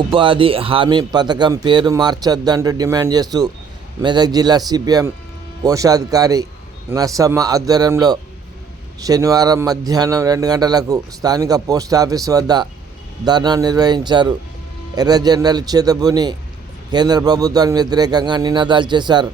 ఉపాధి హామీ పథకం పేరు మార్చొద్దంటూ డిమాండ్ చేస్తూ మెదక్ జిల్లా సిపిఎం కోశాధికారి నర్సమ్మ ఆధ్వర్యంలో శనివారం మధ్యాహ్నం 2 గంటలకు స్థానిక పోస్టాఫీస్ వద్ద ధర్నా నిర్వహించారు. ఎర్ర జెండాలు చేతబూని కేంద్ర ప్రభుత్వానికి వ్యతిరేకంగా నినాదాలు చేశారు.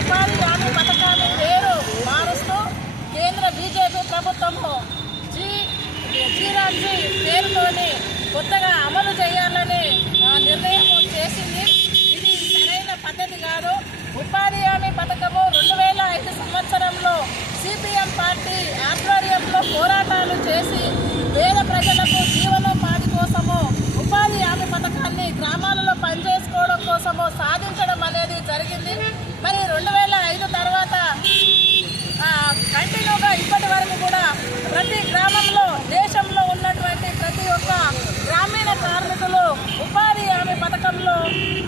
ఉపాధి హామీ పథకాన్ని పేరు మారుస్తూ కేంద్ర బీజేపీ ప్రభుత్వము జీరాజీ పేరుతోని కొత్తగా అమలు చేయాలని నిర్ణయం చేసింది. ఇది సరైన పద్ధతి కాదు. ఉపాధి హామీ పథకము 2005 సంవత్సరంలో సిపిఎం పార్టీ ఆధ్వర్యంలో పోరాటాలు చేసి పేద ప్రజలకు జీవనోపాధి కోసము ఉపాధి హామీ పథకాన్ని గ్రామాలలో పనిచేసుకోవడం కోసము సాధించడం అనేది జరిగింది. మరి 2005 తర్వాత కంటిన్యూగా ఇప్పటి వరకు కూడా ప్రతి గ్రామంలో దేశంలో ఉన్నటువంటి ప్రతి ఒక్క గ్రామీణ కార్మికులు ఉపాధి హామీ పథకంలో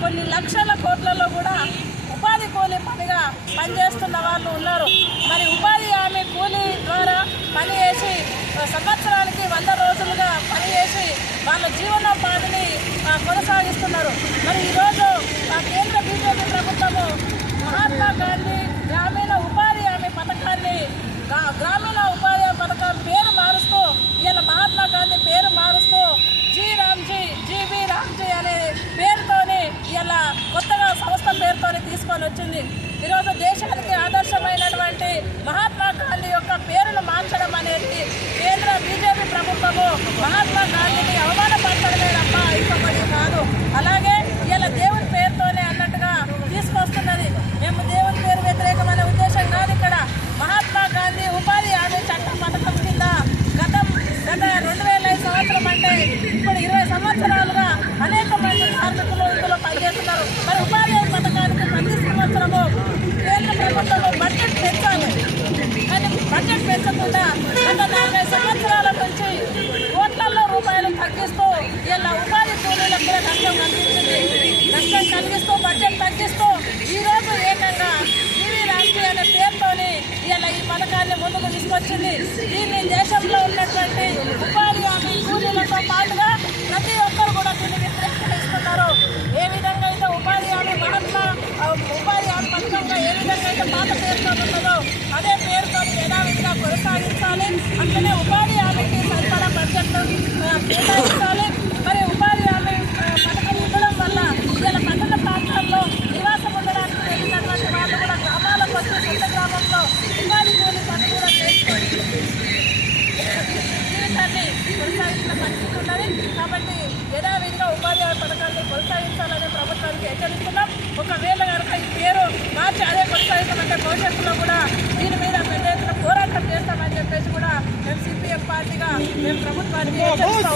కొన్ని లక్షల కోట్లలో కూడా ఉపాధి కూలీ పనిగా పనిచేస్తున్న వాళ్ళు ఉన్నారు. మరి ఉపాధి హామీ కూలీ ద్వారా పనిచేసి సంవత్సరానికి 100 రోజులుగా పనిచేసి వాళ్ళ జీవనోపాధిని కొనసాగిస్తున్నారు. మరి ఈరోజు కేంద్ర బీజేపీ ప్రభుత్వము మహాత్మా గాంధీ గ్రామీణ ఉపాధి హామీ పథకాన్ని గ్రామీణ ఉపాధి హామీ పథకం పేరు మారుస్తూ ఇలా మహాత్మా గాంధీ పేరు మారుస్తూ జీవి రామ్జీ అనే పేరుతోని ఇలా కొత్తగా సంస్థ పేరుతోని తీసుకొని వచ్చింది. ఈరోజు దేశానికి ఆదర్శమైనటువంటి మహాత్మా గాంధీ యొక్క పేరును మార్చడం అనేది కేంద్ర బీజేపీ ప్రభుత్వము మహాత్మా గాంధీని అవమానపరచడమే తప్ప ఇంకొకటి కాదు. అలాగే ఇలా దేవుని పేరుతోనే అన్నట్టుగా తీసుకొస్తున్నది. మేము దేవుని పేరు వ్యతిరేకమైన ఉద్దేశం కాదు. ఇక్కడ మహాత్మా గాంధీ ఉపాధి హామీ చట్టం పథకం కింద గత 2005 సంవత్సరం అంటే ఇప్పుడు 20 సంవత్సరాలుగా అనేక మంది కార్మికులు ఇందులో పనిచేస్తున్నారు. మరి ఉపాధి హామీ పథకానికి ప్రతి సంవత్సరము కేంద్ర ప్రభుత్వం బడ్జెట్ పెంచాలి. కానీ బడ్జెట్ పెంచకుండా గత 40 సంవత్సరాల నుంచి కోట్లలో రూపాయలు తగ్గిస్తూ ఇలా ఉపాధి కూలీలకు కూడా నష్టం కలిగిస్తూ బడ్జెట్ తగ్గిస్తూ ఈరోజు ఏకంగా జీవి రామ్జీ అనే పేరుతోని ఇలా ఈ పథకాన్ని ముందుకు తీసుకొచ్చింది. దీన్ని దేశంలో ఉన్నటువంటి ఉపాధి హామీ కూలీలతో పాటుగా ప్రతి ఒక్కరు కూడా దీన్ని వ్యతిరేకిస్తున్నారు. ఏ విధంగా అయితే ఉపాధి హామీ పథకంగా ఏ విధంగా అయితే పాత పేరుతో ఉన్నదో అదే పేరుతో యథావిధిగా కొనసాగించాలి. అట్లనే ఉపాధి హామీకి సరిపడా బడ్జెట్ కేటాయించాలి. మరి ఉపాధి హామీ పథకం ఇవ్వడం వల్ల ఇలా పట్టణ ప్రాంతాల్లో నివాసం ఉండడానికి వెళ్ళినటువంటి వాళ్ళు కూడా గ్రామాలకు వచ్చి సొంత గ్రామంలో ఉపాధి కూలీ పని కూడా చేసుకొని జీవితాన్ని కొనసాగించిన పరిస్థితి ఉన్నది. కాబట్టి యథావిధిగా ఉపాధి హామీ పథకాన్ని కొనసాగించాలని ప్రభుత్వానికి హెచ్చరిస్తున్నాం. ఒకవేళ కనుక ఈ పేరు మార్చి అదే కొనసాగించాలంటే భవిష్యత్తులో కూడా దీని మీద పెద్ద ఎత్తున పోరాటం చేస్తామని చెప్పేసి కూడా మేము సిపిఎం పార్టీగా మేము ప్రభుత్వానికి హెచ్చరిస్తాం.